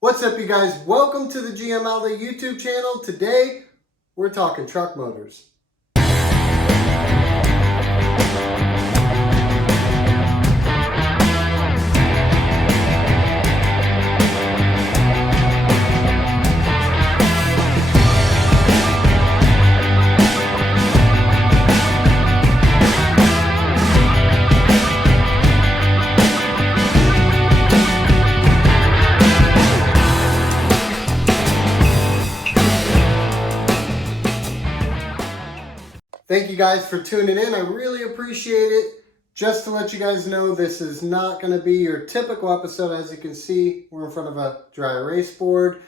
What's up, you guys? Welcome to the GM Outlet YouTube channel. Today, we're talking truck motors. Thank you guys for tuning in. I really appreciate it. Just to let you guys know, this is not going to be your typical episode. As you can see, we're in front of a dry erase board.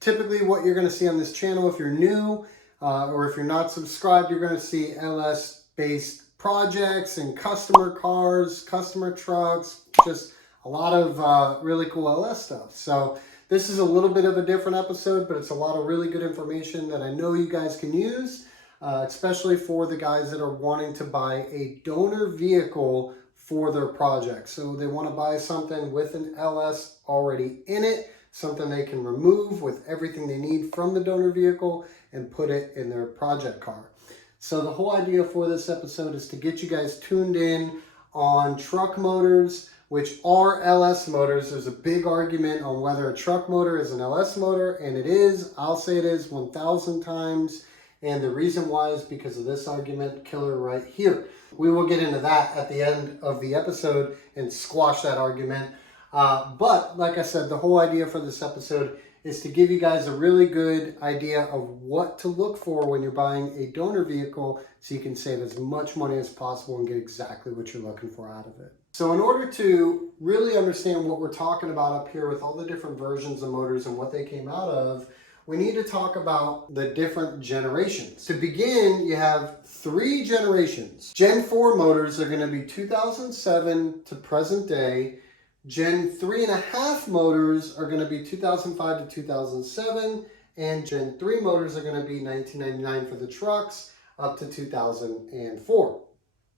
Typically, what you're going to see on this channel, if you're new or if you're not subscribed, you're going to see LS-based projects and customer cars, customer trucks, just a lot of really cool LS stuff. So this is a little bit of a different episode, but it's a lot of really good information that I know you guys can use. Especially for the guys that are wanting to buy a donor vehicle for their project. So they want to buy something with an LS already in it, something they can remove with everything they need from the donor vehicle and put it in their project car. So the whole idea for this episode is to get you guys tuned in on truck motors, which are LS motors. There's a big argument on whether a truck motor is an LS motor, and it is. I'll say it is 1,000 times. And the reason why is because of this argument killer right here. We will get into that at the end of the episode and squash that argument. But like I said, the whole idea for this episode is to give you guys a really good idea of what to look for when you're buying a donor vehicle so you can save as much money as possible and get exactly what you're looking for out of it. So in order to really understand what we're talking about up here with all the different versions of motors and what they came out of, we need to talk about the different generations. To begin, you have 3 generations. Gen 4 motors are going to be 2007 to present day. Gen 3.5 motors are going to be 2005 to 2007. And Gen 3 motors are going to be 1999 for the trucks up to 2004.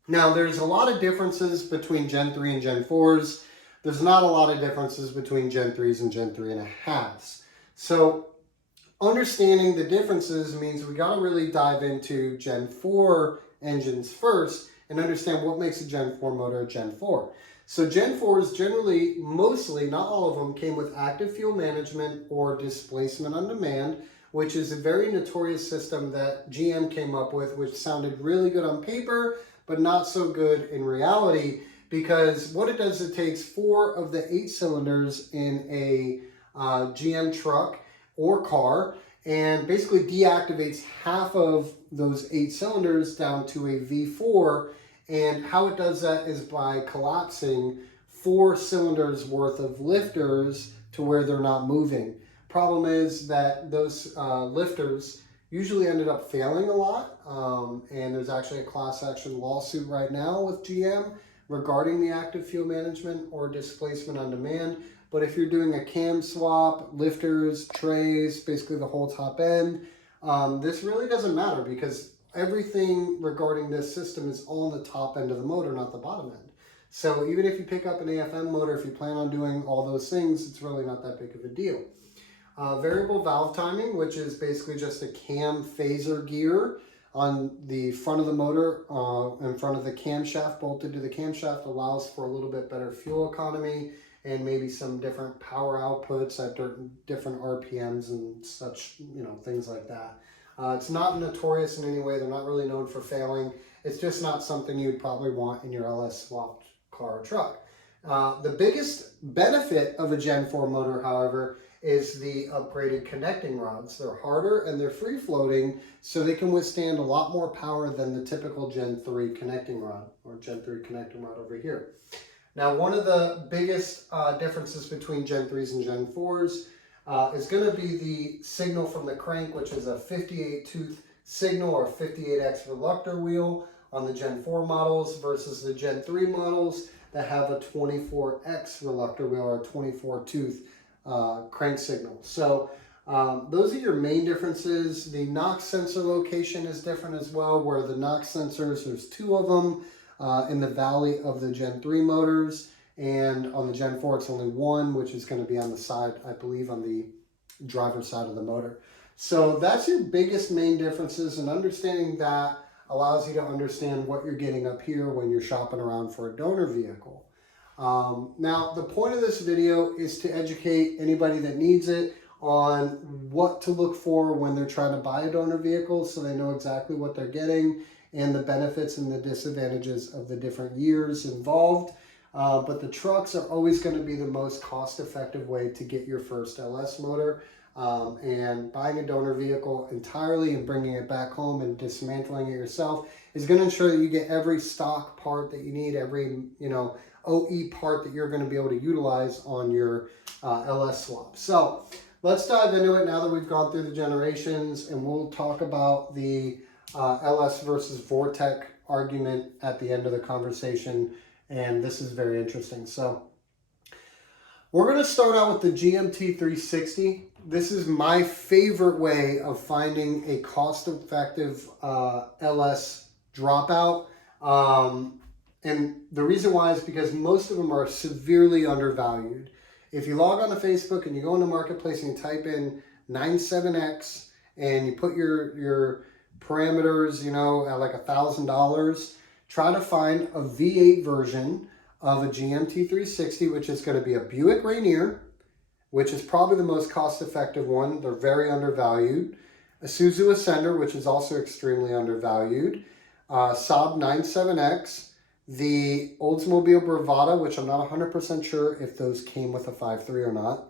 Now, there's a lot of differences between Gen 3 and Gen 4s. There's not a lot of differences between Gen 3s and Gen 3.5s. So understanding the differences means we got to really dive into Gen 4 engines first and understand what makes a Gen 4 motor a Gen 4. So Gen 4s generally, mostly, not all of them, came with active fuel management or displacement on demand, which is a very notorious system that GM came up with, which sounded really good on paper, but not so good in reality, because what it does, it takes 4 of the 8 cylinders in a GM truck or car and basically deactivates half of those 8 cylinders down to a V4. And how it does that is by collapsing 4 cylinders worth of lifters to where they're not moving. Problem is that those lifters usually ended up failing a lot, and there's actually a class action lawsuit right now with GM regarding the active fuel management or displacement on demand. But if you're doing a cam swap, lifters, trays, basically the whole top end, this really doesn't matter because everything regarding this system is all on the top end of the motor, not the bottom end. So even if you pick up an AFM motor, if you plan on doing all those things, it's really not that big of a deal. Variable valve timing, which is basically just a cam phaser gear on the front of the motor, in front of the camshaft, bolted to the camshaft, allows for a little bit better fuel economy and maybe some different power outputs at different RPMs and such, things like that. It's not notorious in any way. They're not really known for failing. It's just not something you'd probably want in your LS swapped car or truck. The biggest benefit of a Gen 4 motor, however, is the upgraded connecting rods. They're harder and they're free floating, so they can withstand a lot more power than the typical Gen 3 connecting rod or Gen 3 connecting rod over here. Now, one of the biggest differences between Gen 3s and Gen 4s is going to be the signal from the crank, which is a 58-tooth signal or 58X reluctor wheel on the Gen 4 models versus the Gen 3 models that have a 24X reluctor wheel or a 24-tooth crank signal. So those are your main differences. The NOx sensor location is different as well, where the NOx sensors, there's 2 of them in the valley of the Gen 3 motors, And on the Gen 4, it's only one, which is going to be on the side, I believe, on the driver's side of the motor. So that's your biggest main differences, and understanding that allows you to understand what you're getting up here when you're shopping around for a donor vehicle. Now, the point of this video is to educate anybody that needs it on what to look for when they're trying to buy a donor vehicle, so they know exactly what they're getting and the benefits and the disadvantages of the different years involved. But the trucks are always going to be the most cost-effective way to get your first LS motor. And buying a donor vehicle entirely and bringing it back home and dismantling it yourself is going to ensure that you get every stock part that you need, every OE part that you're going to be able to utilize on your LS swap. So let's dive into it now that we've gone through the generations, and we'll talk about the LS versus Vortec argument at the end of the conversation. And this is very interesting. So we're going to start out with the GMT 360. This is my favorite way of finding a cost-effective LS dropout. And the reason why is because most of them are severely undervalued. If you log on to Facebook and you go into Marketplace and you type in 97X and you put your parameters, at like $1,000, try to find a V8 version of a GMT 360, which is going to be a Buick Rainier, which is probably the most cost-effective one. They're very undervalued. A Isuzu Ascender, which is also extremely undervalued. Saab 97X. The Oldsmobile Bravada, which I'm not 100% sure if those came with a 5.3 or not.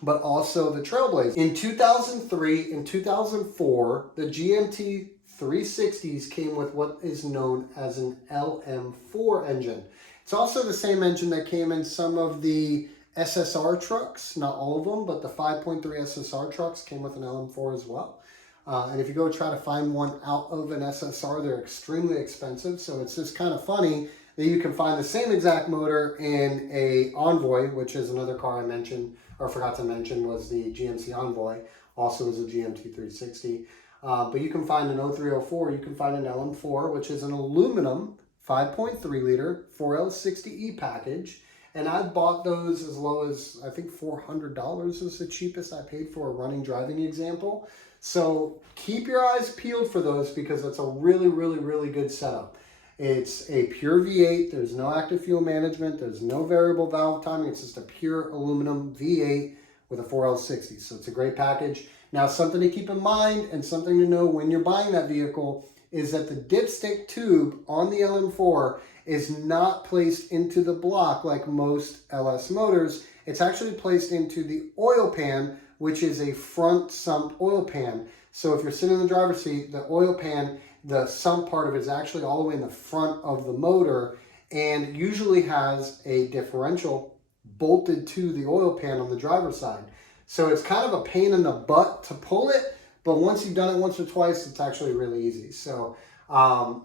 But also the Trailblazer. In 2003 and 2004, the GMT 360s came with what is known as an LM4 engine. It's also the same engine that came in some of the SSR trucks, not all of them, but the 5.3 SSR trucks came with an LM4 as well. And if you go try to find one out of an SSR, they're extremely expensive. So it's just kind of funny that you can find the same exact motor in a Envoy, which is another car I mentioned, or forgot to mention, was the GMC Envoy, also is a GMT 360. But you can find an 0304, you can find an LM4, which is an aluminum 5.3 liter 4L60E package. And I bought those as low as, I think $400 was the cheapest I paid for a running driving example. So keep your eyes peeled for those because it's a really, really, really good setup. It's a pure V8. There's no active fuel management. There's no variable valve timing. It's just a pure aluminum V8 with a 4L60. So it's a great package. Now, something to keep in mind and something to know when you're buying that vehicle is that the dipstick tube on the LM4 is not placed into the block like most LS motors. It's actually placed into the oil pan, which is a front sump oil pan. So if you're sitting in the driver's seat, the oil pan, the sump part of it is actually all the way in the front of the motor and usually has a differential bolted to the oil pan on the driver's side. So it's kind of a pain in the butt to pull it, but once you've done it once or twice, it's actually really easy. So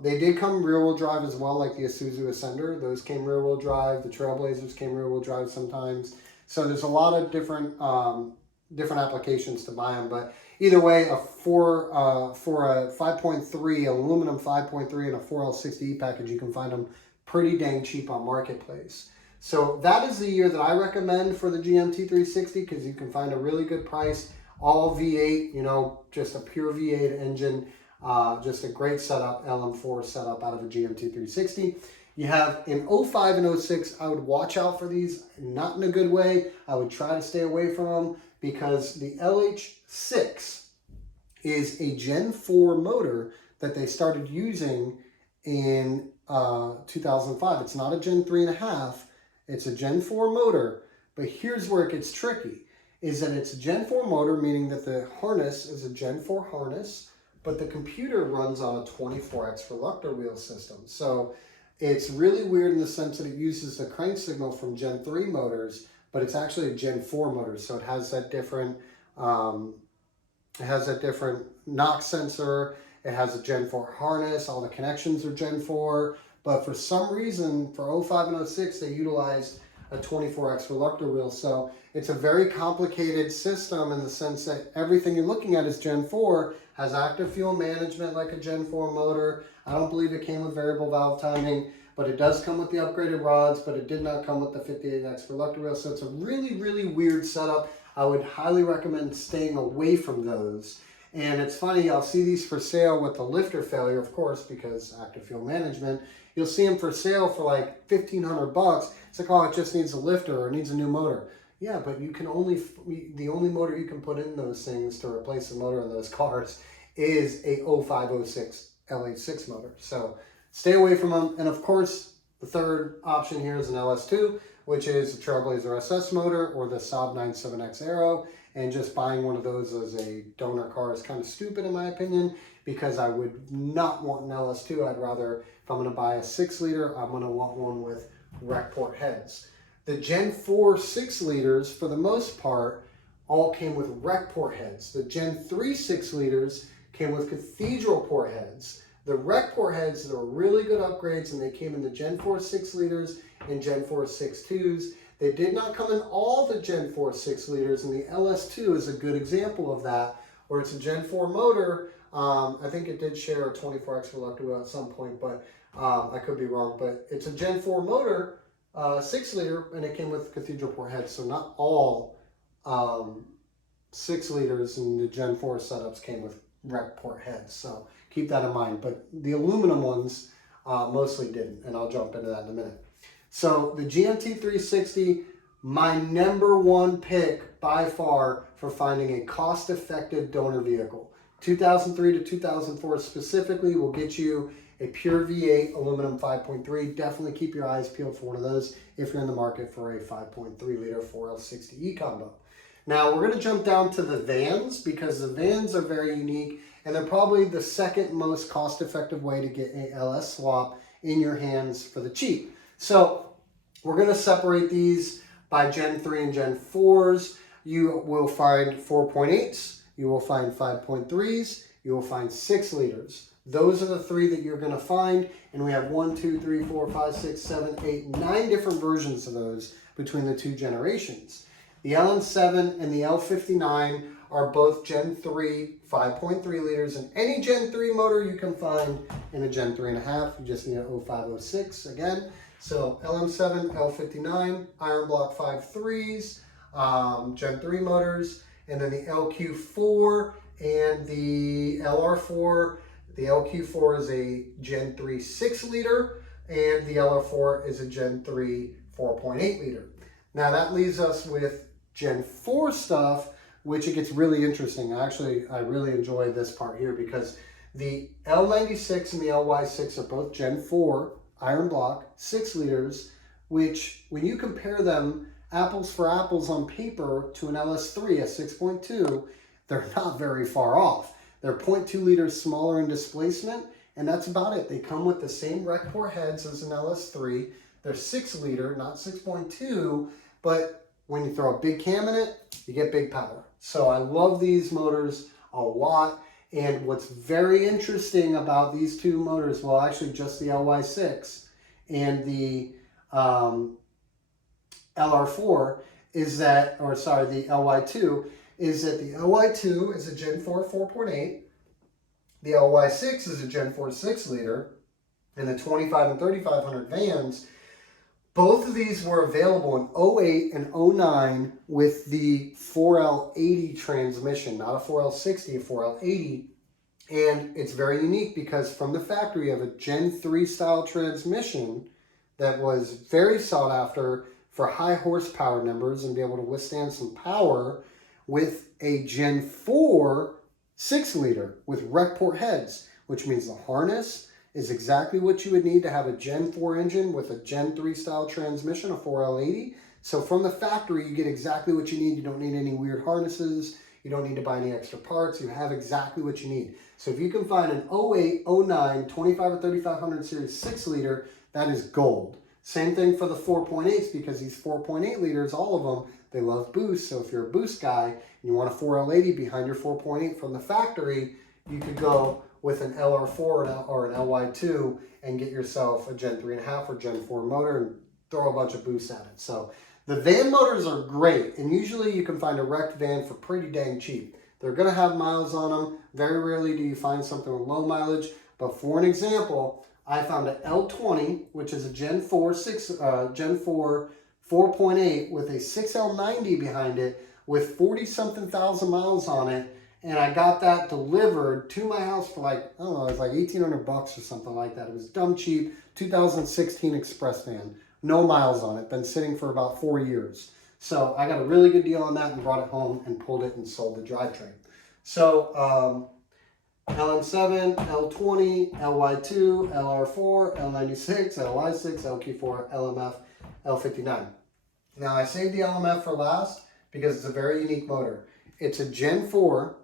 they did come rear-wheel drive as well, like the Isuzu Ascender. Those came rear-wheel drive. The Trailblazers came rear-wheel drive sometimes. So there's a lot of different applications to buy them. But either way, for a 5.3, aluminum 5.3 and a 4L60E package, you can find them pretty dang cheap on Marketplace. So that is the year that I recommend for the GMT 360 because you can find a really good price. All V8, just a pure V8 engine. Just a great setup, LM4 setup out of a GMT 360. You have in 05 and 06, I would watch out for these, not in a good way. I would try to stay away from them because the LH6 is a Gen 4 motor that they started using in 2005. It's not a Gen 3.5, it's a Gen 4 motor, but here's where it gets tricky, is that it's a Gen 4 motor, meaning that the harness is a Gen 4 harness, but the computer runs on a 24X reluctor wheel system. So it's really weird in the sense that it uses the crank signal from Gen 3 motors, but it's actually a Gen 4 motor. So it has that different, knock sensor. It has a Gen 4 harness. All the connections are Gen 4. But for some reason, for 05 and 06, they utilized a 24X reluctor wheel. So it's a very complicated system in the sense that everything you're looking at is Gen 4, has active fuel management like a Gen 4 motor. I don't believe it came with variable valve timing, but but it does come with the upgraded rods, but it did not come with the 58X reluctor wheel. So it's a really, really weird setup. I would highly recommend staying away from those. And it's funny, I'll see these for sale with the lifter failure, of course, because active fuel management. You'll see them for sale for like $1,500. It's like, oh, it just needs a lifter or it needs a new motor. Yeah, but you can the only motor you can put in those things to replace the motor in those cars is a 0506 LH6 motor. So stay away from them. And of course, the third option here is an LS2, which is the Trailblazer SS motor or the Saab 97X Aero. And just buying one of those as a donor car is kind of stupid in my opinion, because I would not want an LS2. I'd rather, if I'm going to buy a 6-liter, I'm going to want one with rec port heads. The Gen 4 6-liters, for the most part, all came with rec port heads. The Gen 3 6-liters came with cathedral port heads. The rec port heads, they were really good upgrades, and they came in the Gen 4 6-liters and Gen 4 6.2s. They did not come in all the Gen 4 6-liters, and the LS2 is a good example of that, where it's a Gen 4 motor. I think it did share a 24X reluctor wheel at some point, but I could be wrong. But it's a Gen 4 motor, 6-liter, and it came with cathedral port heads. So not all 6-liters in the Gen 4 setups came with rec port heads. So keep that in mind. But the aluminum ones mostly didn't, and I'll jump into that in a minute. So the GMT 360, my #1 pick by far for finding a cost-effective donor vehicle. 2003 to 2004 specifically will get you a pure V8 aluminum 5.3. Definitely keep your eyes peeled for one of those if you're in the market for a 5.3-liter 4L60E combo. Now we're going to jump down to the vans, because the vans are very unique, and they're probably the second most cost-effective way to get a LS swap in your hands for the cheap. So we're going to separate these by Gen 3 and Gen 4s. You will find 4.8s, you will find 5.3s, you will find 6-liters. Those are the three that you're going to find, and we have 1, 2, 3, 4, 5, 6, 7, 8, 9 different versions of those between the two generations. The LM7 and the L59 are both Gen 3 5.3 liters, and any Gen 3 motor you can find in a Gen 3.5. You just need an 0506 again. So LM7, L59, iron block 5.3s, Gen 3 motors, and then the LQ4 and the LR4. The LQ4 is a Gen 3 6-liter, and the LR4 is a Gen 3 4.8-liter. Now that leaves us with Gen 4 stuff, which it gets really interesting. Actually, I really enjoy this part here, because the L96 and the LY6 are both Gen 4 iron block 6-liters, which when you compare them apples for apples on paper to an LS3, a 6.2, they're not very far off. They're 0.2 liters smaller in displacement, and that's about it. They come with the same rec port heads as an LS3. They're 6-liter, not 6.2, but when you throw a big cam in it, you get big power. So I love these motors a lot. And what's very interesting about these two motors, well, actually just the LY6 and the LR4 is that, or sorry, the LY2, is that the LY2 is a Gen 4 4.8, the LY6 is a Gen 4 6-liter, and the 25 and 3500 vans, both of these were available in 08 and 09 with the 4L80 transmission, not a 4L60, a 4L80. And it's very unique because from the factory you have a Gen 3 style transmission that was very sought after for high horsepower numbers and be able to withstand some power, with a Gen 4 6-liter with rec port heads, which means the harness is exactly what you would need to have a Gen 4 engine with a Gen 3 style transmission, a 4L80. So from the factory, you get exactly what you need. You don't need any weird harnesses. You don't need to buy any extra parts. You have exactly what you need. So if you can find an 08, 09, 25 or 3500 series 6-liter, that is gold. Same thing for the 4.8s, because these 4.8 liters, all of them, they love boost. So if you're a boost guy and you want a 4L80 behind your 4.8 from the factory, you could go with an LR4 or an LY2 and get yourself a Gen 3.5 or Gen 4 motor and throw a bunch of boost at it. So the van motors are great, and usually you can find a wrecked van for pretty dang cheap. They're going to have miles on them. Very rarely do you find something with low mileage, but for an example, I found an L20, which is a Gen 4 4.8 with a 6L90 behind it with 40-something thousand miles on it. And I got that delivered to my house for like, I don't know, it was like $1,800 or something like that. It was dumb cheap, 2016 Express van. No miles on it, been sitting for about 4 years. So I got a really good deal on that and brought it home and pulled it and sold the drivetrain. So LM7, L20, LY2, LR4, L96, LY6, LQ4, LMF, L59. Now I saved the LMF for last because it's a very unique motor. It's a Gen 4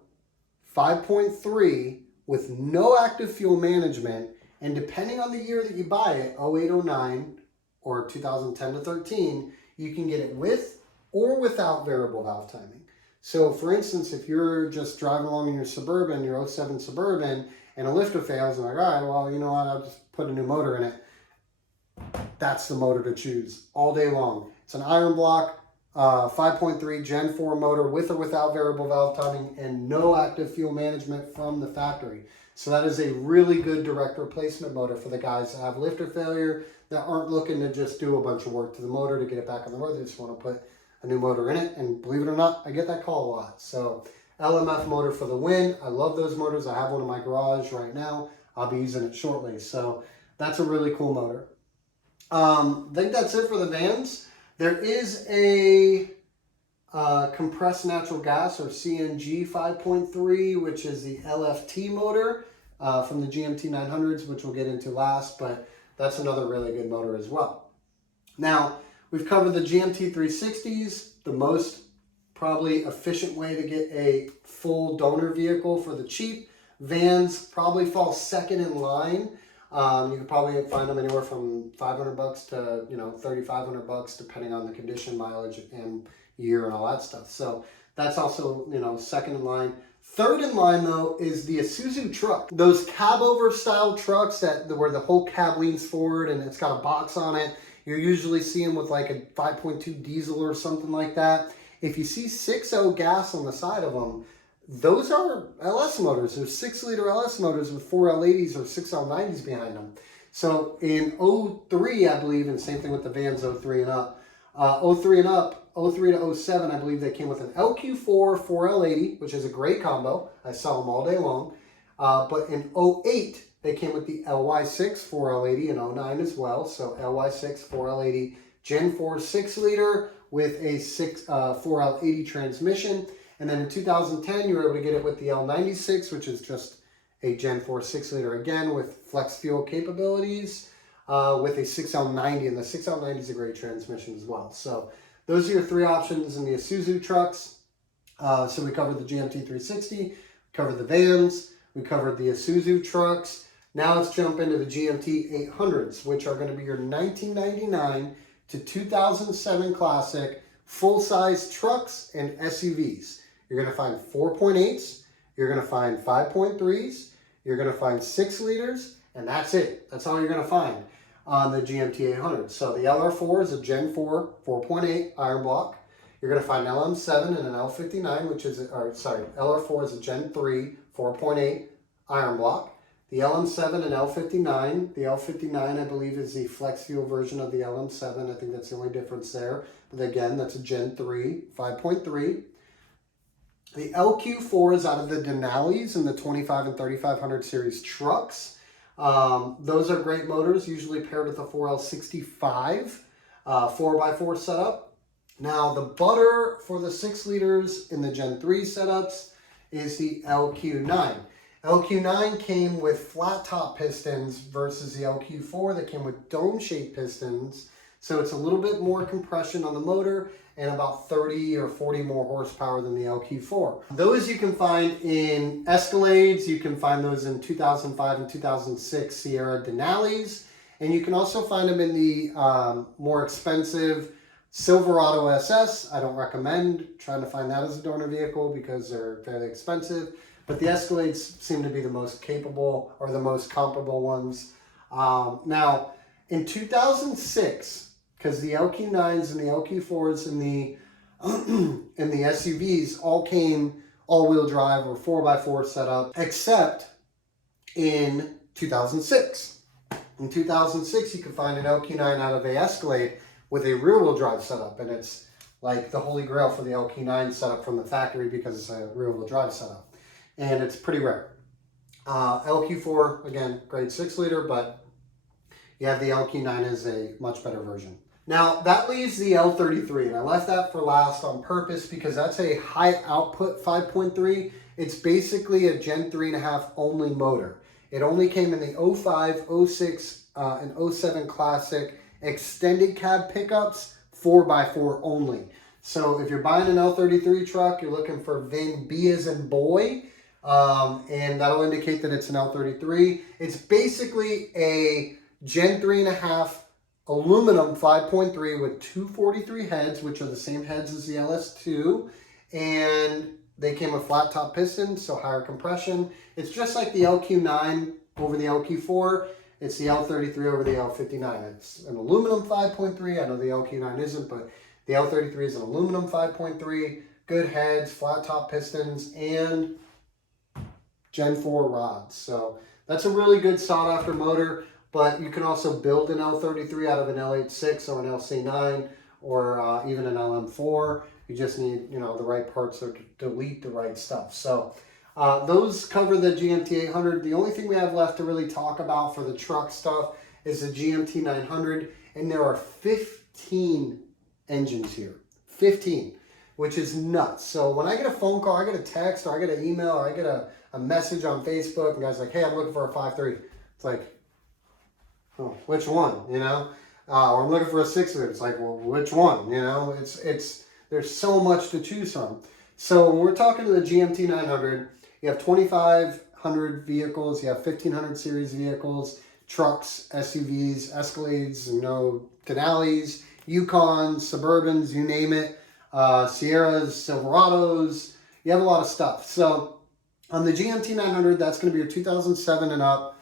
5.3 with no active fuel management, and depending on the year that you buy it, 08, 09, or 2010 to 13, you can get it with or without variable valve timing. So for instance, if you're just driving along in your Suburban, your 07 Suburban, and a lifter fails, and like, all right, well, you know what, I'll just put a new motor in it. That's the motor to choose all day long. It's an iron block, 5.3 Gen 4 motor with or without variable valve timing and no active fuel management from the factory. So that is a really good direct replacement motor for the guys that have lifter failure, that aren't looking to just do a bunch of work to the motor to get it back on the road. They just want to put a new motor in it. And believe it or not, I get that call a lot. So LMF motor for the win. I love those motors. I have one in my garage right now. I'll be using it shortly. So that's a really cool motor. I think that's it for the vans. There is a compressed natural gas or CNG 5.3, which is the LFT motor from the GMT 900s, which we'll get into last, but that's another really good motor as well. Now, we've covered the GMT 360s, the most probably efficient way to get a full donor vehicle for the cheap. Vans probably fall second in line. You can probably find them anywhere from $500 to, you know, $3,500 depending on the condition, mileage, and year and all that stuff. So that's also, you know, second in line. Third in line though is the Isuzu truck. Those cab over style trucks where the whole cab leans forward and it's got a box on it. You usually see them with like a 5.2 diesel or something like that. If you see 6.0 gas on the side of them, those are LS motors. They're 6-liter LS motors with 4L80s or 6L90s behind them. So in 03, I believe, and same thing with the vans 03 and up, 03 and up, 03 to 07, I believe they came with an LQ4 4L80, which is a great combo. I sell them all day long. But in 08, they came with the LY6 4L80 and 09 as well. So LY6 4L80 Gen 4 6-liter with a 4L80 transmission. And then in 2010, you were able to get it with the L96, which is just a Gen 4 6-liter again with flex fuel capabilities with a 6L90. And the 6L90 is a great transmission as well. So those are your three options in the Isuzu trucks. So we covered the GMT 360, we covered the vans, we covered the Isuzu trucks. Now let's jump into the GMT 800s, which are going to be your 1999 to 2007 classic full-size trucks and SUVs. You're going to find 4.8s, you're going to find 5.3s, you're going to find 6-liters, and that's it. That's all you're going to find on the GMT 800. So the LR4 is a Gen 4 4.8 iron block. You're going to find LM7 and an L59, which is, LR4 is a Gen 3 4.8 iron block. The LM7 and L59, the L59 I believe is the flex fuel version of the LM7. I think that's the only difference there. But again, that's a Gen 3 5.3. The LQ4 is out of the Denali's and the 25 and 3500 series trucks. Those are great motors, usually paired with a 4L65 4x4 setup. Now the butter for the 6-liters in the Gen 3 setups is the LQ9. LQ9 came with flat top pistons versus the LQ4 that came with dome-shaped pistons. So it's a little bit more compression on the motor and about 30 or 40 more horsepower than the LQ4. Those you can find in Escalades. You can find those in 2005 and 2006 Sierra Denali's. And you can also find them in the more expensive Silverado SS. I don't recommend trying to find that as a donor vehicle because they're fairly expensive. But the Escalades seem to be the most capable or the most comparable ones. Now, in 2006, because the LQ9s and the LQ4s and the and the SUVs all came all-wheel drive or 4x4 setup, except in 2006. In 2006, you could find an LQ9 out of a Escalade with a rear-wheel drive setup, and it's like the holy grail for the LQ9 setup from the factory because it's a rear-wheel drive setup, and it's pretty rare. LQ4, again, grade 6 liter, but you have the LQ9 as a much better version. Now, that leaves the L33, and I left that for last on purpose because that's a high output 5.3. It's basically a Gen 3.5 only motor. It only came in the 05, 06, and 07 Classic extended cab pickups, 4x4 only. So if you're buying an L33 truck, you're looking for VIN B as in boy, and that'll indicate that it's an L33. It's basically a Gen 3.5 aluminum 5.3 with 243 heads, which are the same heads as the LS2, and they came with flat top pistons, so higher compression. It's just like the LQ9 over the LQ4. It's the L33 over the L59. It's an aluminum 5.3. I know the LQ9 isn't, but the L33 is an aluminum 5.3. Good heads, flat top pistons, and Gen 4 rods. So that's a really good sought after motor, but you can also build an L33 out of an L86 or an LC9 or even an LM4. You just need, the right parts to delete the right stuff. So those cover the GMT 800. The only thing we have left to really talk about for the truck stuff is the GMT 900, and there are 15 engines here. 15, which is nuts. So when I get a phone call, I get a text, or I get an email, or I get a message on Facebook, and guys like, hey, I'm looking for a 5.3. It's like, oh, which one, or I'm looking for a 6-liter. It's like, well, which one, there's so much to choose from. So when we're talking to the GMT 900, you have 2,500 vehicles, you have 1,500 series vehicles, trucks, SUVs, Escalades, Denali's, Yukons, Suburbans, you name it, Sierras, Silverados, you have a lot of stuff. So on the GMT 900, that's going to be your 2007 and up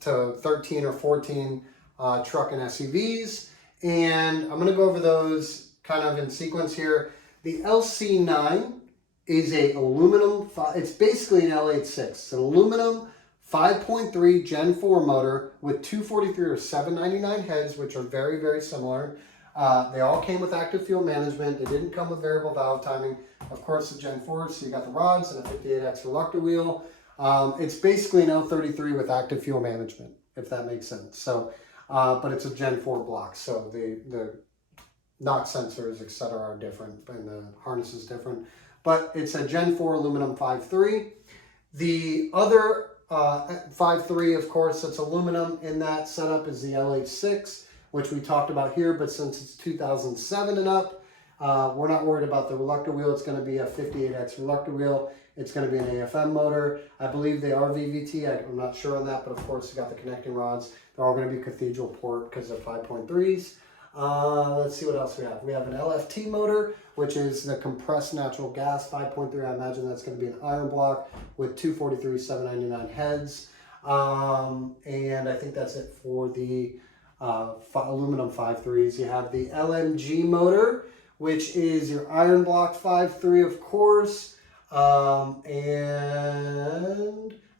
to 13 or 14 truck and SUVs. And I'm going to go over those kind of in sequence here. The LC9 is a aluminum, it's basically an L86. It's an aluminum 5.3 Gen 4 motor with 243 or 799 heads, which are very, very similar. They all came with active fuel management. They didn't come with variable valve timing. Of course, the Gen 4, so you got the rods and a 58X reluctor wheel. It's basically an L33 with active fuel management, if that makes sense. So, but it's a Gen 4 block, so the knock sensors, etc., are different, and the harness is different. But it's a Gen 4 aluminum 5.3. The other 5.3, of course, that's aluminum in that setup is the LH6, which we talked about here, but since it's 2007 and up, we're not worried about the reluctor wheel. It's going to be a 58X reluctor wheel. It's going to be an AFM motor. I believe they are VVT. I'm not sure on that, but of course, you got the connecting rods. They're all going to be cathedral port because they're 5.3s. Let's see what else we have. We have an LFT motor, which is the compressed natural gas 5.3. I imagine that's going to be an iron block with 243 799 heads. And I think that's it for the aluminum 5.3s. You have the LMG motor, which is your iron block 5.3, of course, and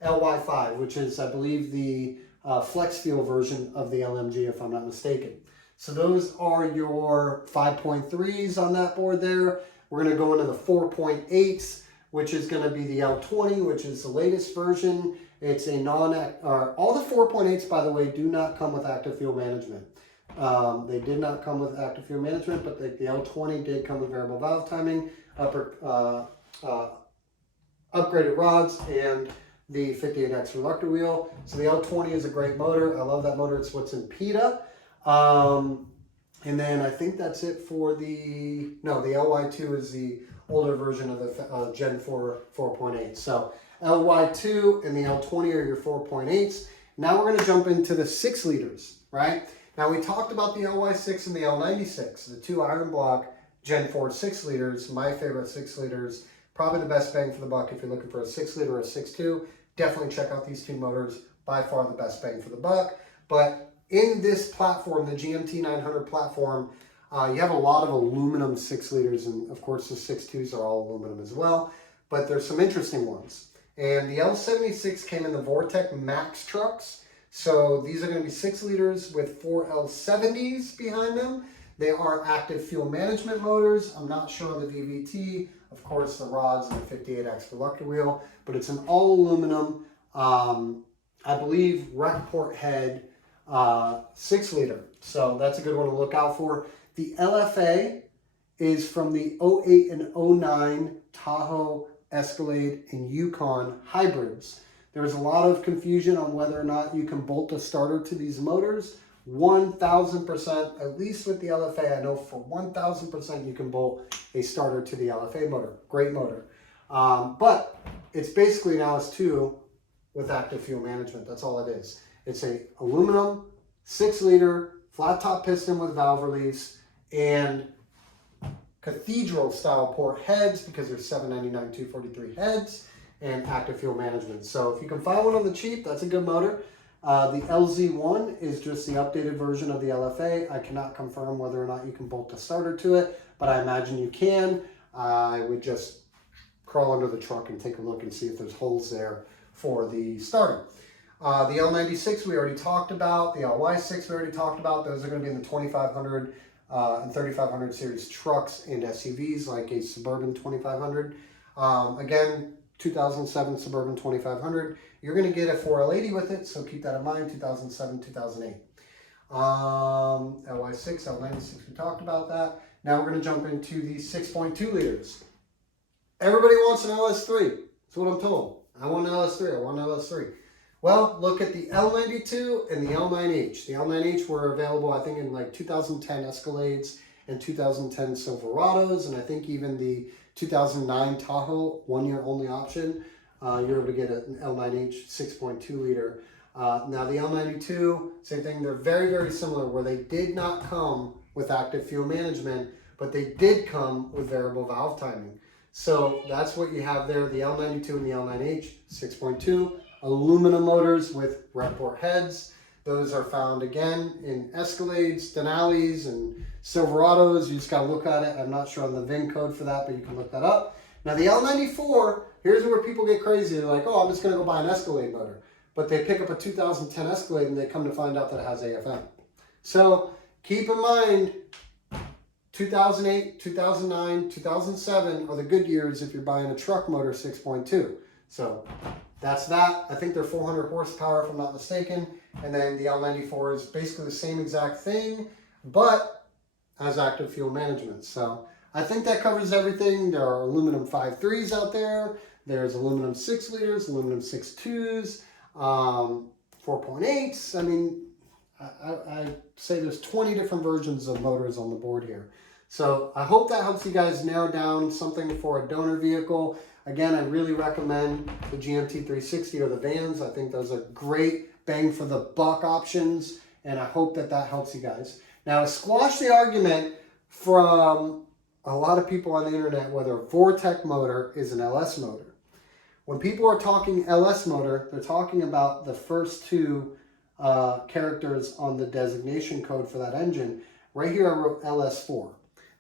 LY5, which is, I believe, the flex fuel version of the LMG, if I'm not mistaken. So those are your 5.3s on that board there. We're going to go into the 4.8s, which is going to be the L20, which is the latest version. It's a all the 4.8s, by the way, do not come with active fuel management. They did not come with active fuel management, but the L20 did come with variable valve timing, upgraded rods, and the 58X reluctor wheel. So the L20 is a great motor. I love that motor. It's what's in PETA. And then I think that's it for the LY2 is the older version of the Gen 4 4.8. So LY2 and the L20 are your 4.8s. Now we're going to jump into the 6 liters, right? Now we talked about the LY6 and the L96, the two iron block Gen 4 6 liters, my favorite 6 liters, probably the best bang for the buck if you're looking for a 6 liter or a 6.2. Definitely check out these two motors, by far the best bang for the buck. But in this platform, the GMT 900 platform, you have a lot of aluminum 6 liters, and of course the 6.2s are all aluminum as well, but there's some interesting ones. And the L76 came in the Vortec Max trucks, So these are going to be 6 liters with 4 L70s behind them. They are active fuel management motors. I'm not sure on the VVT, of course, the rods and the 58X reluctor wheel, but it's an all aluminum, I believe, rec port head 6 liter. So that's a good one to look out for. The LFA is from the 08 and 09 Tahoe, Escalade, and Yukon hybrids. There was a lot of confusion on whether or not you can bolt a starter to these motors. 1,000%, at least with the LFA, I know for 1,000% you can bolt a starter to the LFA motor. Great motor. But it's basically an LS2 with active fuel management. That's all it is. It's a aluminum, 6 liter, flat top piston with valve release, and cathedral style port heads because there's 799 243 heads and active fuel management. So if you can find one on the cheap, that's a good motor. The LZ1 is just the updated version of the LFA. I cannot confirm whether or not you can bolt a starter to it, but I imagine you can. I would just crawl under the truck and take a look and see if there's holes there for the starter. The L96 we already talked about. The LY6 we already talked about. Those are going to be in the 2500 and 3500 series trucks and SUVs like a Suburban 2500. Again, 2007 Suburban 2500. You're going to get a 4L80 with it, so keep that in mind, 2007, 2008. LY6, L96, we talked about that. Now we're going to jump into the 6.2 liters. Everybody wants an LS3. That's what I'm told. I want an LS3. I want an LS3. Well, look at the L92 and the L9H. The L9H were available, I think, in like 2010 Escalades and 2010 Silverados, and I think even the 2009 Tahoe, 1 year only option. You're able to get an L9H 6.2 liter. Now the L92, same thing. They're very, very similar where they did not come with active fuel management, but they did come with variable valve timing. So that's what you have there. The L92 and the L9H 6.2 aluminum motors with rec port heads. Those are found again in Escalades, Denali's, and Silverados. You just got to look at it. I'm not sure on the VIN code for that, but you can look that up. Now the L94, here's where people get crazy. They're like, oh, I'm just going to go buy an Escalade motor. But they pick up a 2010 Escalade and they come to find out that it has AFM. So keep in mind, 2008, 2009, 2007 are the good years if you're buying a truck motor 6.2. So that's that. I think they're 400 horsepower if I'm not mistaken. And then the L94 is basically the same exact thing, but has active fuel management. So I think that covers everything. There are aluminum 5.3s out there. There's aluminum 6 liters, aluminum 6.2s, 4.8s. I mean, I say there's 20 different versions of motors on the board here. So I hope that helps you guys narrow down something for a donor vehicle. Again, I really recommend the GMT 360 or the vans. I think those are great bang for the buck options, and I hope that that helps you guys. Now, to squash the argument from a lot of people on the internet whether a Vortec motor is an LS motor. When people are talking LS motor, they're talking about the first two characters on the designation code for that engine. Right here I wrote LS4.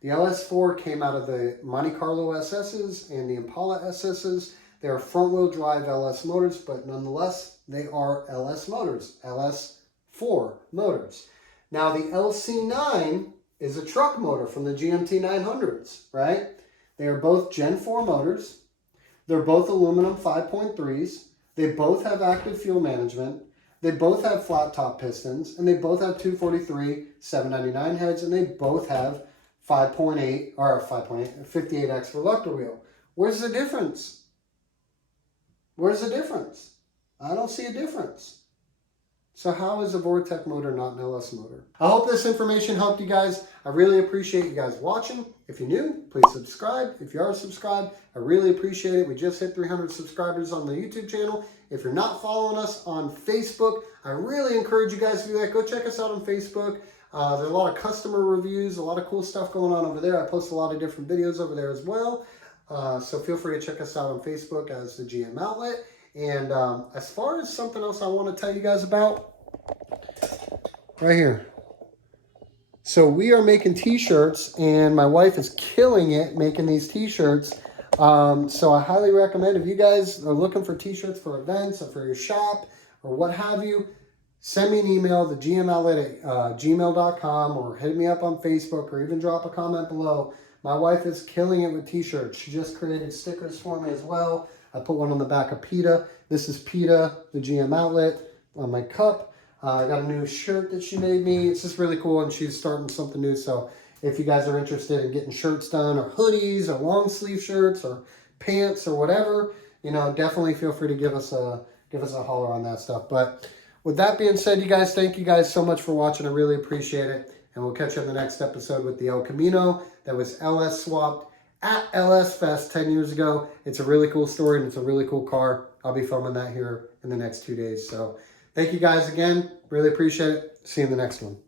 The LS4 came out of the Monte Carlo SSs and the Impala SSs. They are front-wheel drive LS motors, but nonetheless, they are LS motors, LS4 motors. Now, the LC9 is a truck motor from the GMT 900s, right? They are both Gen 4 motors. They're both aluminum 5.3s. They both have active fuel management. They both have flat top pistons, and they both have 243 799 heads, and they both have 5.8 or 58X reluctor wheel. Where's the difference? Where's the difference? I don't see a difference. So how is a Vortec motor not an LS motor? I hope this information helped you guys. I really appreciate you guys watching. If you're new, please subscribe. If you are subscribed, I really appreciate it. We just hit 300 subscribers on the YouTube channel. If you're not following us on Facebook, I really encourage you guys to do that. Go check us out on Facebook. There's a lot of customer reviews, a lot of cool stuff going on over there. I post a lot of different videos over there as well. So feel free to check us out on Facebook as the GM Outlet. And as far as something else I want to tell you guys about, right here. So we are making t-shirts, and my wife is killing it making these t-shirts. So I highly recommend, if you guys are looking for t-shirts for events or for your shop or what have you, send me an email, the gmoutlet at gmail.com, or hit me up on Facebook, or even drop a comment below. My wife is killing it with t-shirts. She just created stickers for me as well. I put one on the back of PETA. This is PETA, the GM outlet, on my cup. I got a new shirt that she made me. It's just really cool, and she's starting something new. So if you guys are interested in getting shirts done, or hoodies, or long sleeve shirts, or pants, or whatever, you know, definitely feel free to give us a holler on that stuff. But with that being said, you guys, thank you guys so much for watching. I really appreciate it. And we'll catch you on the next episode with the El Camino that was LS swapped at LS Fest 10 years ago. It's a really cool story, and it's a really cool car. I'll be filming that here in the next 2 days. So thank you guys again. Really appreciate it. See you in the next one.